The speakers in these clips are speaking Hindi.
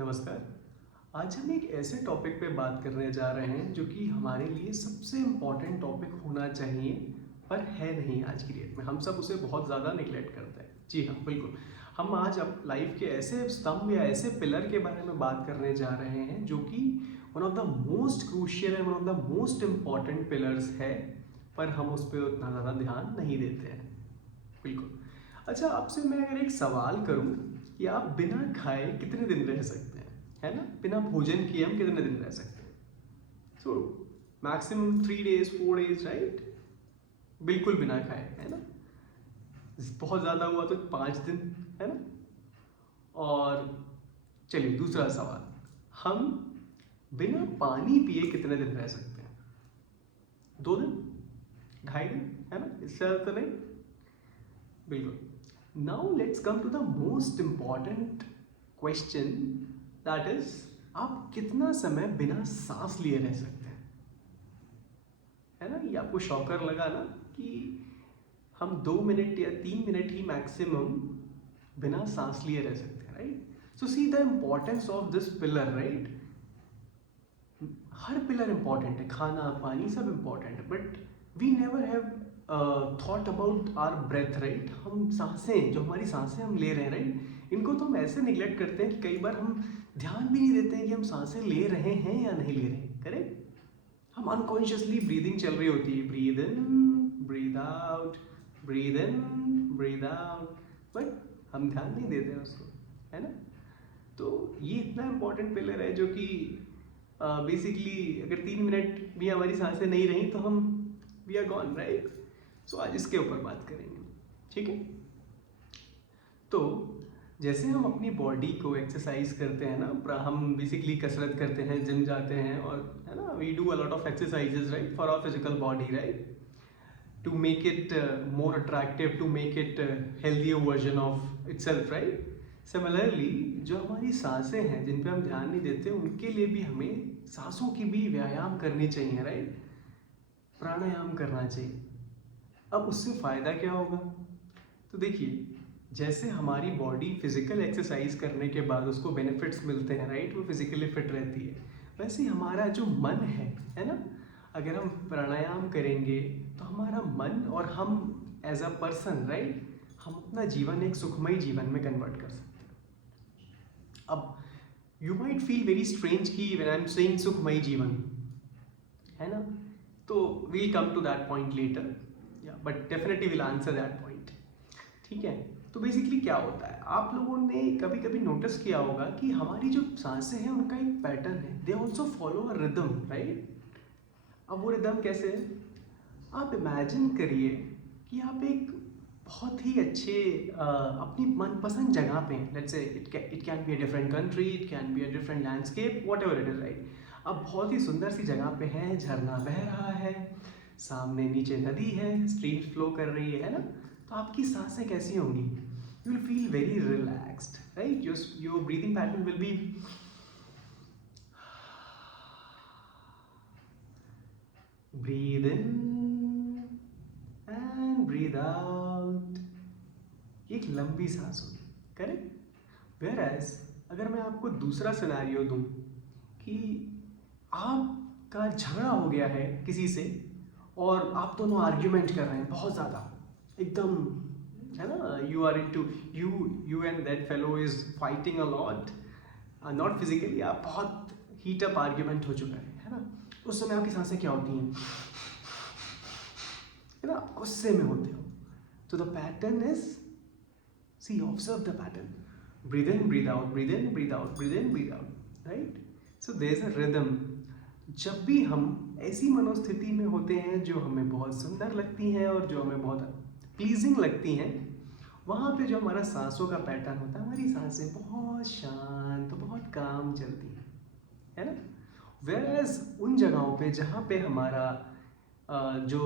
नमस्कार। आज हम एक ऐसे टॉपिक पे बात करने जा रहे हैं जो कि हमारे लिए सबसे इम्पोर्टेंट टॉपिक होना चाहिए, पर है नहीं आज की डेट में। हम सब उसे बहुत ज़्यादा निगलेक्ट करते हैं। जी हाँ, बिल्कुल। हम आज अब लाइफ के ऐसे स्तंभ या ऐसे पिलर के बारे में बात करने जा रहे हैं जो कि one of the most crucial and one of the most important pillars है, पर हम उस पर उतना ज़्यादा ध्यान नहीं देते हैं। बिल्कुल। अच्छा, आपसे मैं अगर एक सवाल करूं कि आप बिना खाए कितने दिन रह सकते हैं, है ना? बिना भोजन किए हम कितने दिन रह सकते हैं? So maximum 3 days 4 days, right? बिल्कुल बिना खाए, है ना? बहुत ज़्यादा हुआ तो 5 दिन, है ना? और चलिए दूसरा सवाल, हम बिना पानी पिए कितने दिन रह सकते हैं? 2 दिन, 2.5 दिन, है ना? इससे ज़्यादा तो नहीं। बिल्कुल। Now let's come to the most important question, that is आप कितना समय बिना सांस लिए रह सकते हैं? है ना? ये आपको शॉकर लगा ना कि हम 2 मिनट या 3 मिनट ही मैक्सिमम बिना सांस लिए रह सकते हैं, right? So see the importance of this pillar, right? हर पिलर इंपॉर्टेंट है, खाना पानी सब इंपॉर्टेंट है, but we never have thought about our breath, right? हम सांसें, जो हमारी सांसें हम ले रहे हैं, राइट, इनको तो हम ऐसे निगलेक्ट करते हैं कि कई बार हम ध्यान भी नहीं देते हैं कि हम सांसें ले रहे हैं या नहीं ले रहे हैं, करेक्ट? हम अनकॉन्शियसली ब्रीदिंग चल रही होती है, breathe in breathe out, breathe in breathe out, but हम ध्यान नहीं देते हैं उसको, है ना? तो ये इतना इम्पोर्टेंट पिलर है जो कि बेसिकली अगर 3 मिनट भी हमारी सांसें नहीं रही तो हम वी आर गॉन, राइट? सो आज इसके ऊपर बात करेंगे, ठीक है? तो जैसे हम अपनी बॉडी को एक्सरसाइज करते हैं ना, हम बेसिकली कसरत करते हैं, जिम जाते हैं, और है ना, we do a lot of exercises, right, for our physical body, right, to make it more attractive, to make it healthier version of itself, right? Similarly, जो हमारी सांसें हैं जिन पे हम ध्यान नहीं देते, उनके लिए भी हमें सांसों की भी व्यायाम करनी चाहिए, राइट? प्राणायाम करना चाहिए। अब उससे फ़ायदा क्या होगा? तो देखिए, जैसे हमारी बॉडी फिजिकल एक्सरसाइज करने के बाद उसको बेनिफिट्स मिलते हैं, राइट, वो फिजिकली फिट रहती है, वैसे ही हमारा जो मन है ना, अगर हम प्राणायाम करेंगे तो हमारा मन और हम एज अ पर्सन, राइट, हम अपना जीवन एक सुखमय जीवन में कन्वर्ट कर सकते हैं। अब you might feel very strange कि व्हेन आई एम सेइंग सुखमय जीवन, है ना, तो we'll come to that point later, या but definitely will answer that point, ठीक है? तो बेसिकली क्या होता है, आप लोगों ने कभी कभी नोटिस किया होगा कि हमारी जो सांसें हैं उनका एक पैटर्न है, they also follow a rhythm, right? अब वो रिदम कैसे है? आप इमेजिन करिए कि आप एक बहुत ही अच्छे अपनी मनपसंद जगह पे हैं, let's say it can be a different country, it can be a different landscape, what ever it is, right? अब बहुत ही सुंदर सी जगह पे हैं, झरना बह रहा है, सामने नीचे नदी है, स्ट्रीम फ्लो कर रही है ना? तो आपकी सांसें कैसी होंगी? You will feel very relaxed, right? Your breathing pattern will be breathe in and breathe out, एक लंबी सांस होगी, करेक्ट? वेयर एज अगर मैं आपको दूसरा सिनेरियो दूं कि आपका झगड़ा हो गया है किसी से और आप दोनों आर्ग्यूमेंट कर रहे हैं बहुत ज़्यादा, एकदम, है ना, you are in two you and that fellow is fighting a lot, not physically, आप बहुत हीट अप आर्ग्यूमेंट हो चुका है ना? उस समय आपकी सांसें क्या होती हैं, है ना? आप गुस्से में होते हो, तो the pattern is, see observe the pattern, breathe in breathe out, breathe in breathe out, breathe in breathe out, right? So there's a rhythm. जब भी हम ऐसी मनोस्थिति में होते हैं जो हमें बहुत सुंदर लगती हैं और जो हमें बहुत प्लीजिंग लगती हैं, वहाँ पे जो हमारा सांसों का पैटर्न होता है, हमारी सांसें बहुत शांत, बहुत काम चलती हैं, है ना? वेयरएज उन जगहों पे जहाँ पे हमारा जो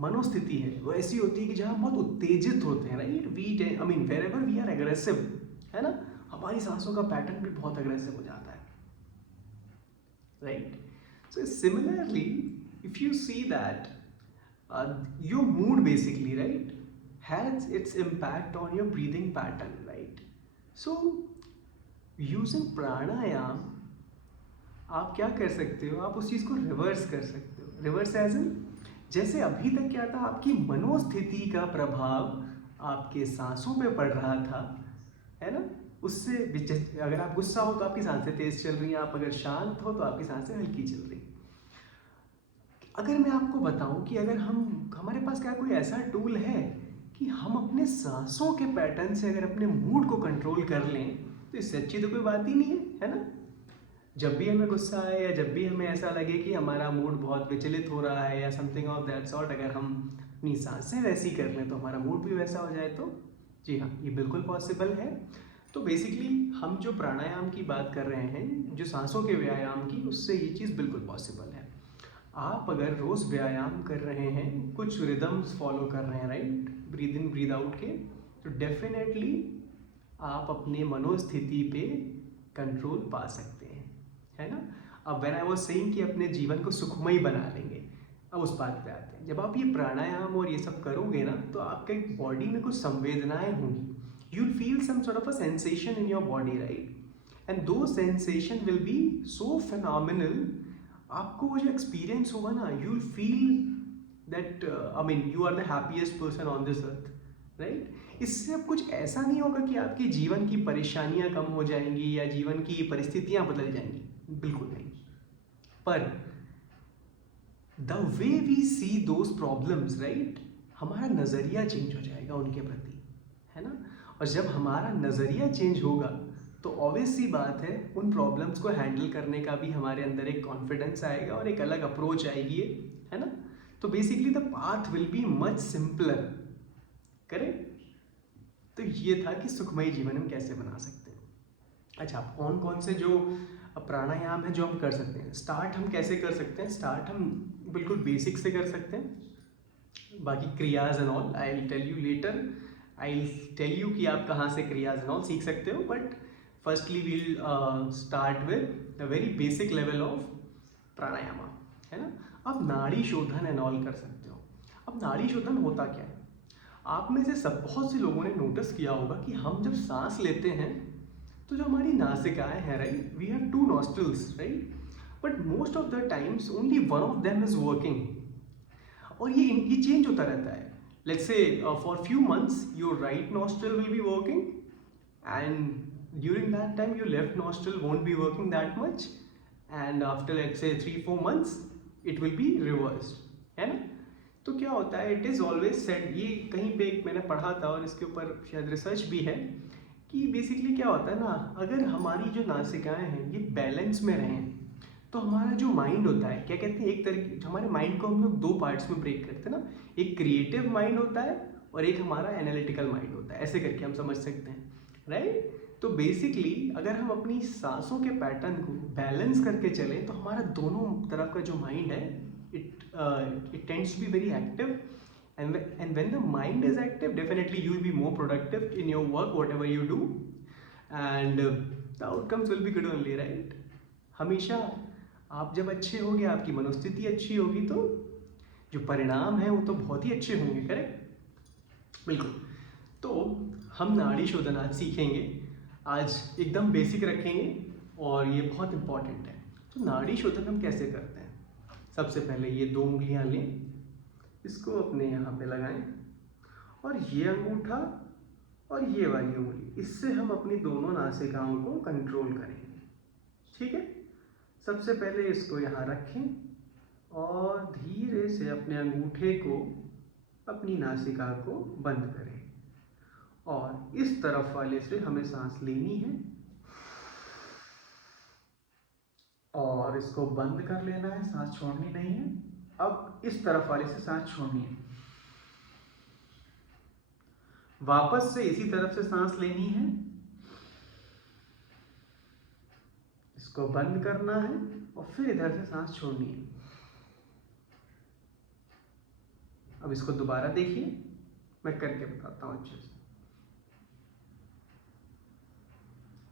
मनोस्थिति है वो ऐसी होती है कि जहाँ हम बहुत उत्तेजित होते हैं, right, we I mean wherever we are aggressive, है ना, हमारी सांसों का पैटर्न भी बहुत अग्रेसिव हो जाता है, right? So similarly if you see that your mood basically, right, has its impact on your breathing pattern, right? So using pranayama आप क्या कर सकते हो, आप उस चीज़ को रिवर्स कर सकते हो। रिवर्स एज इन, जैसे अभी तक क्या था, आपकी मनोस्थिति का प्रभाव आपके सांसों पे पड़ रहा था, है ना। उससे अगर आप गुस्सा हो तो आपकी सांसें तेज चल रही हैं, आप अगर शांत हो तो आपकी सांसें हल्की चल रही। अगर मैं आपको बताऊं कि अगर हमारे पास क्या कोई ऐसा टूल है कि हम अपने सांसों के पैटर्न से अगर अपने मूड को कंट्रोल कर लें, तो इससे अच्छी तो कोई बात ही नहीं है ना। जब भी हमें गुस्सा आए या जब भी हमें ऐसा लगे कि हमारा मूड बहुत विचलित हो रहा है या समथिंग ऑफ दैट सॉर्ट, अगर हम अपनी सांसें वैसी कर लें तो हमारा मूड भी वैसा हो जाए, तो जी हाँ, ये बिल्कुल पॉसिबल है। तो बेसिकली हम जो प्राणायाम की बात कर रहे हैं, जो सांसों के व्यायाम की, उससे ये चीज़ बिल्कुल पॉसिबल है। आप अगर रोज़ व्यायाम कर रहे हैं, कुछ रिदम्स फॉलो कर रहे हैं, right, breathe in breathe out के, तो डेफिनेटली आप अपने मनोस्थिति पे कंट्रोल पा सकते हैं, है ना। अब व्हेन आई वाज सेइंग कि अपने जीवन को सुखमय बना लेंगे, अब उस बात पे आते हैं। जब आप ये प्राणायाम और ये सब करोगे ना, तो आपके बॉडी में कुछ संवेदनाएं होंगी, you feel some sort of a sensation in your body, right, and though sensation will be so phenomenal. आपको वो जो एक्सपीरियंस होगा ना, you will feel that I mean you are the happiest person on this earth, right. इससे अब कुछ ऐसा नहीं होगा कि आपके जीवन की परेशानियां कम हो जाएंगी या जीवन की परिस्थितियां बदल जाएंगी, बिल्कुल नहीं। पर the way we see those problems, right, हमारा नज़रिया चेंज हो जाएगा उनके प्रति, है ना। और जब हमारा नज़रिया चेंज होगा तो ऑब्वियस सी बात है, उन प्रॉब्लम्स को हैंडल करने का भी हमारे अंदर एक कॉन्फिडेंस आएगा और एक अलग अप्रोच आएगी, है ना। तो basically the path will be much simpler, correct. तो ये था कि सुखमय जीवन हम कैसे बना सकते हैं। अच्छा, कौन कौन से जो प्राणायाम है जो हम कर सकते हैं, स्टार्ट हम कैसे कर सकते हैं। स्टार्ट हम बिल्कुल बेसिक से कर सकते हैं, बाकी क्रियाज and all I will tell you later. I will tell you कि आप कहाँ से क्रियाज एंड ऑल सीख सकते हो, but firstly we'll start with the very basic level of pranayama, है ना। आप नाड़ी शोधन एंड ऑल कर सकते हो। अब नाड़ी शोधन होता क्या है, आप में से सब बहुत से लोगों ने नोटिस किया होगा कि हम जब सांस लेते हैं तो जो हमारी नासिकाएं हैं, right, we have two nostrils, right, but most of the times only one of them is working, और ये चेंज होता रहता है। Let's say for few months your right nostril will be working, and during that time your left nostril won't be working that much, and after let's say 3-4 months it will be reversed, है ना। तो क्या होता है, इट इज़ ऑलवेज सेड, ये कहीं पे एक मैंने पढ़ा था और इसके ऊपर शायद रिसर्च भी है, कि बेसिकली क्या होता है ना, अगर हमारी जो नासिकाएं हैं ये बैलेंस में रहें, तो हमारा जो माइंड होता है, क्या कहते हैं, एक तरीके हमारे माइंड को हम लोग दो पार्ट्स में ब्रेक करते हैं ना, एक क्रिएटिव माइंड होता है और एक हमारा एनालिटिकल माइंड होता है, ऐसे करके हम समझ सकते हैं, राइट। तो बेसिकली अगर हम अपनी सांसों के पैटर्न को बैलेंस करके चलें, तो हमारा दोनों तरफ का जो माइंड है, it tends to be very active, and when the mind is active, definitely you will be more productive in your work whatever you do, and the outcomes will be good only, right। हमेशा आप जब अच्छे होंगे, आपकी मनोस्थिति अच्छी होगी, तो जो परिणाम है वो तो बहुत ही अच्छे होंगे, करेक्ट, बिल्कुल। तो हम नाड़ी शोधन आज सीखेंगे, आज एकदम बेसिक रखेंगे और ये बहुत इंपॉर्टेंट है। तो नाड़ी शोधन हम कैसे करते हैं, सबसे पहले ये दो उंगलियां लें, इसको अपने यहाँ पे लगाएं, और ये अंगूठा और ये वाली उंगली, इससे हम अपनी दोनों नासिकाओं को कंट्रोल करेंगे, ठीक है। सबसे पहले इसको यहाँ रखें और धीरे से अपने अंगूठे को अपनी नासिका को बंद करें, और इस तरफ वाले से हमें सांस लेनी है और इसको बंद कर लेना है, सांस छोड़नी नहीं है। अब इस तरफ वाले से सांस छोड़नी है, वापस से इसी तरफ से सांस लेनी है, इसको बंद करना है और फिर इधर से सांस छोड़नी है। अब इसको दोबारा देखिए, मैं करके बताता हूँ अच्छे से।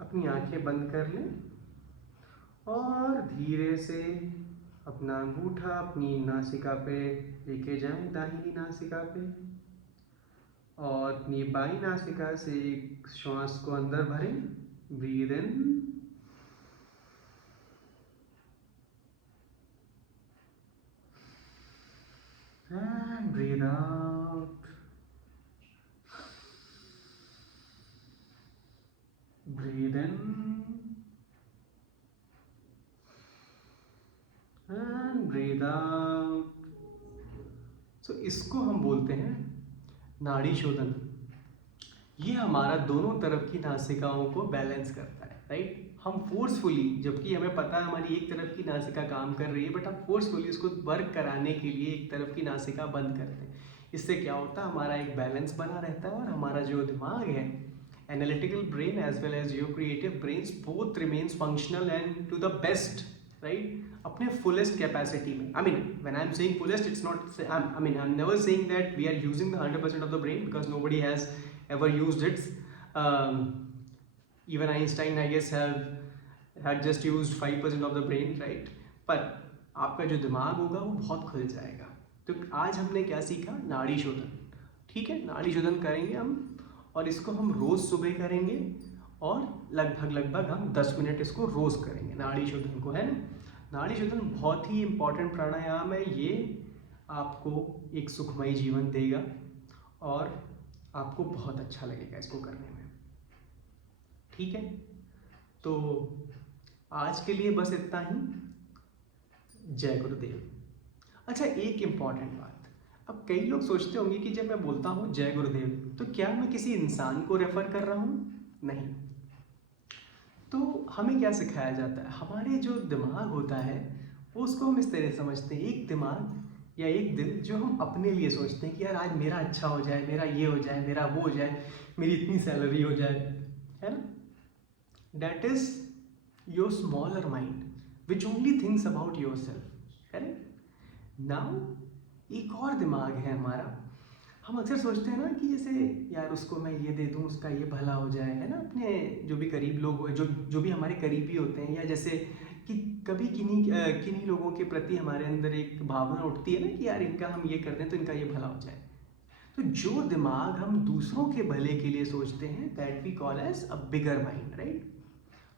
अपनी आंखें बंद कर लें और धीरे से अपना अंगूठा अपनी नासिका पे लेके जाएं, दाहिनी नासिका पे, और अपनी बाईं नासिका से श्वास को अंदर भरें breathe in and breathe out. Breathe in and breathe out. So इसको हम बोलते हैं नाड़ी शोधन। ये हमारा दोनों तरफ की नासिकाओं को बैलेंस करता है, राइट। हम फोर्सफुली, जबकि हमें पता है हमारी एक तरफ की नासिका काम कर रही है, बट हम फोर्सफुली उसको वर्क कराने के लिए एक तरफ की नासिका बंद करते हैं। इससे क्या होता है, हमारा एक बैलेंस बना रहता है और हमारा जो दिमाग है, analytical brain as well as your creative brains, both remains functional and to the best, right, अपने फुलेस्ट कैपेसिटी में। I mean when I am saying fullest, it's not, I mean I am never saying that we are using the 100% of the brain, because nobody has ever used it. Even Einstein, I guess, had just used 5% of the brain, right? पर आपका जो दिमाग होगा वो बहुत खुल जाएगा। तो आज हमने क्या सीखा, नाड़ी शोधन, ठीक है। नाड़ी शोधन करेंगे हम, और इसको हम रोज़ सुबह करेंगे, और लगभग हम 10 मिनट इसको रोज़ करेंगे, नाड़ी शोधन को, है ना। नाड़ी शोधन बहुत ही इम्पॉर्टेंट प्राणायाम है। ये आपको एक सुखमय जीवन देगा और आपको बहुत अच्छा लगेगा इसको करने में, ठीक है। तो आज के लिए बस इतना ही। जय गुरुदेव। अच्छा, एक इम्पॉर्टेंट बात, अब कई लोग सोचते होंगे कि जब मैं बोलता हूँ जय गुरुदेव, तो क्या मैं किसी इंसान को रेफर कर रहा हूँ? नहीं। तो हमें क्या सिखाया जाता है, हमारे जो दिमाग होता है उसको हम इस तरह समझते हैं, एक दिमाग या एक दिल जो हम अपने लिए सोचते हैं कि यार आज मेरा अच्छा हो जाए, मेरा ये हो जाए, मेरा वो हो जाए, मेरी इतनी सैलरी हो जाए, है ना। That is your smaller mind which only thinks about your self, correct. Now एक और दिमाग है हमारा, हम अक्सर सोचते हैं ना कि जैसे यार उसको मैं ये दे दूँ, उसका ये भला हो जाए, है ना। अपने जो भी करीब लोग, जो भी हमारे करीबी होते हैं, या जैसे कि कभी किन्हीं लोगों के प्रति हमारे अंदर एक भावना उठती है ना कि यार इनका हम ये कर दें तो इनका ये भला हो जाए। तो जो दिमाग हम दूसरों के भले के लिए सोचते हैं, that we call as a bigger mind, right.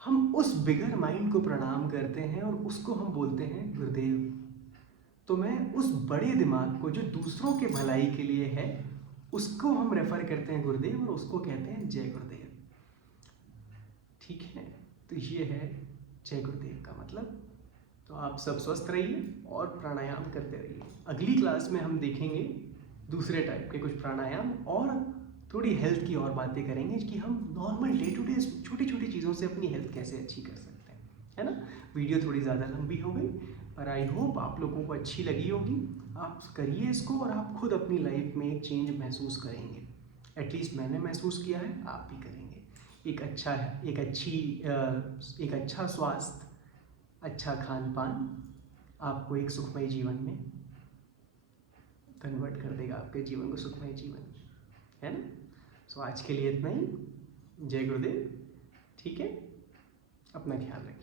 हम उस बिगर माइंड को प्रणाम करते हैं और उसको हम बोलते हैं गुरुदेव। तो मैं उस बड़े दिमाग को जो दूसरों के भलाई के लिए है, उसको हम रेफर करते हैं गुरुदेव, और उसको कहते हैं जय गुरुदेव, ठीक है। तो ये है जय गुरुदेव का मतलब। तो आप सब स्वस्थ रहिए और प्राणायाम करते रहिए। अगली क्लास में हम देखेंगे दूसरे टाइप के कुछ प्राणायाम, और थोड़ी हेल्थ की और बातें करेंगे कि हम नॉर्मल डे टू डे छोटी छोटी चीज़ों से अपनी हेल्थ कैसे अच्छी कर सकते हैं, है ना। वीडियो थोड़ी ज़्यादा लंबी हो गई, पर आई होप आप लोगों को अच्छी लगी होगी। आप करिए इसको और आप खुद अपनी लाइफ में एक चेंज महसूस करेंगे। एटलीस्ट मैंने महसूस किया है, आप भी करेंगे। एक अच्छा स्वास्थ्य, अच्छा खान पान आपको एक सुखमय जीवन में कन्वर्ट कर देगा, आपके जीवन को सुखमय जीवन, है ना। सो आज के लिए इतना ही। जय गुरुदेव, ठीक है। अपना ख्याल रखिए।